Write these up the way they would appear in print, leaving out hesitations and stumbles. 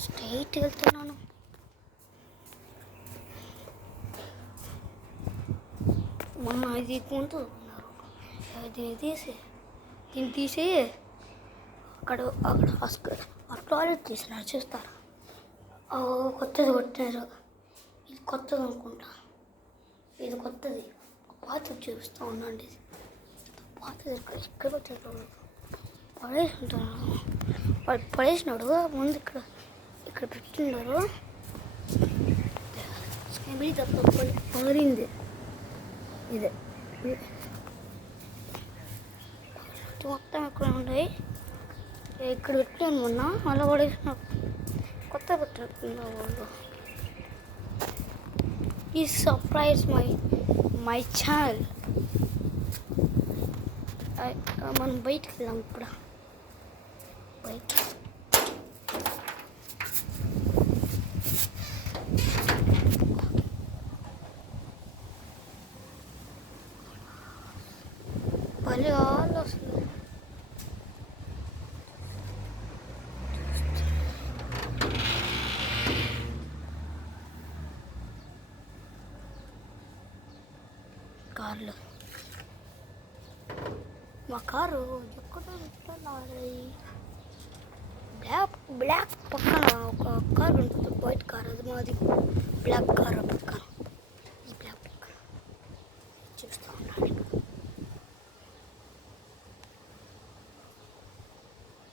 Straight వెళ్తున్నాను. మొన్న ఇది కొంటూ ఉన్నారు, దీన్ని తీసి అక్కడ ఆ టాయిలెట్ తీసినారు చూస్తారా. కొత్తది కొట్టారు, ఇది కొత్తది అనుకుంటా, ఇది కొత్తది. పాతది చూపిస్తూ ఉండండి. పాతది ఇక్కడ పెట్టారు, పడేసుంటారు. వాడు పడేసినాడు ముందు ఇక్కడ పెట్టినారు. మీద పగిలింది. ఇదే మొత్తం ఇక్కడ ఉన్నాయి. ఇక్కడ పెట్టాను మొన్న, మళ్ళీ పడేసినాడు. కొత్త పెట్టినట్టున్నా వాళ్ళు. ఈ సర్ప్రైజ్ మై ఛానల్. మనం బయటికి వెళ్దాం ఇప్పుడు. బయట భలే వాళ్ళు వస్తుంది. కార్లు, మా కారు ఎక్కడ బ్లాక్ పక్కన ఒక కార్ ఉంటుంది, వైట్ కార్. అది మాది బ్లాక్ కార్. పక్కన ఈ బ్లాక్ పక్కన చూస్తూ ఉన్నాను.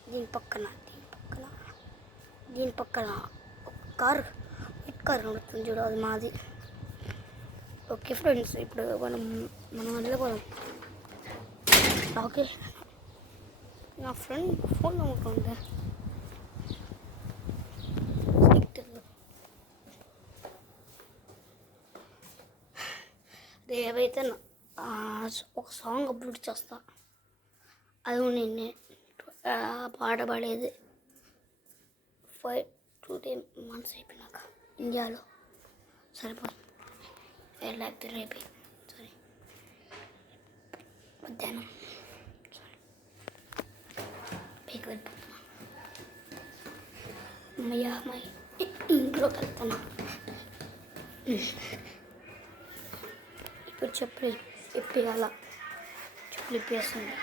దీని పక్కన ఒక కార్, వైట్ కార్ ఉంటుంది చూడు, అది మాది. ఓకే ఫ్రెండ్స్, ఇప్పుడు మనం వెళ్ళిపోదాం. ఓకే, నా ఫ్రెండ్ ఫోన్ నమ్ముకుంటే రేపైతే ఒక సాంగ్ అప్లోడ్ చేస్తా. అది నిన్నే పాట పాడేది 5-10 months అయిపోయినాక ఇండియాలో సరిపోతుంది. లేకపోతే రేపే, సారీ మధ్యాహ్నం, సారీ పైకి వెళ్ళిపోతున్నా. అమ్మయ్య ఇంట్లోకి వెళ్తాను. ఇప్పుడు చెప్పులు ఇప్పేయాల, చెప్పులు ఇప్పేస్తుంది.